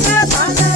Gracias.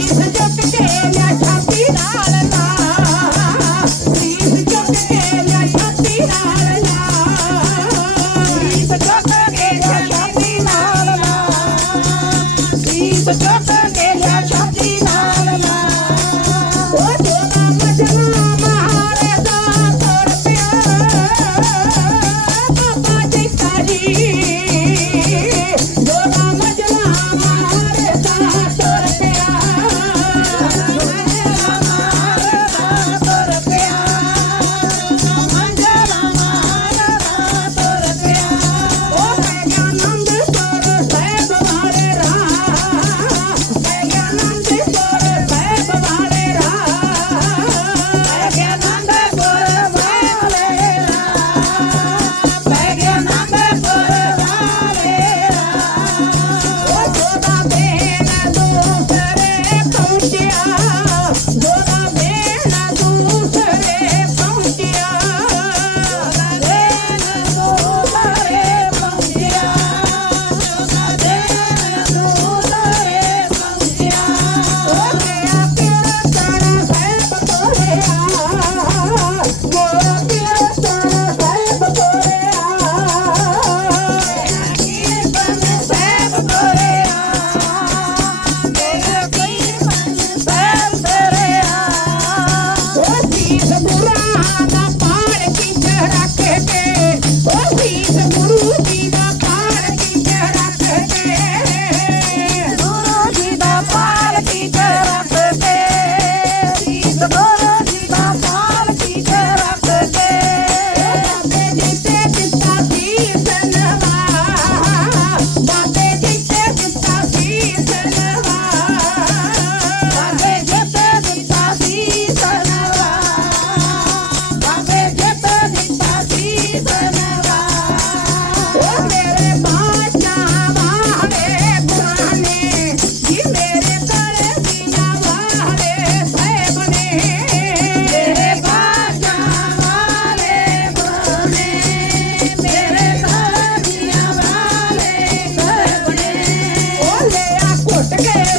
Just a day,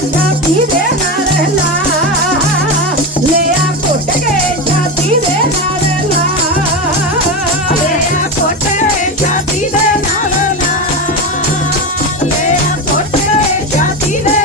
मेरा कुटे जाति देना मेरा कोटे जाति देना मेरा कोटे जाति दे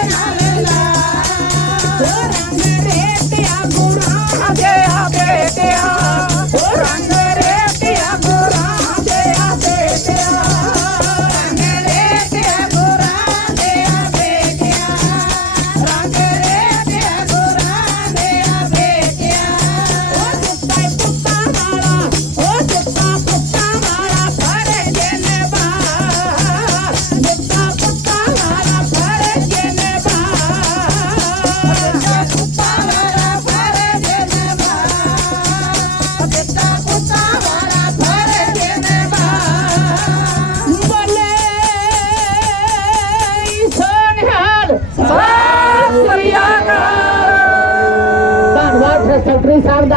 Sarda.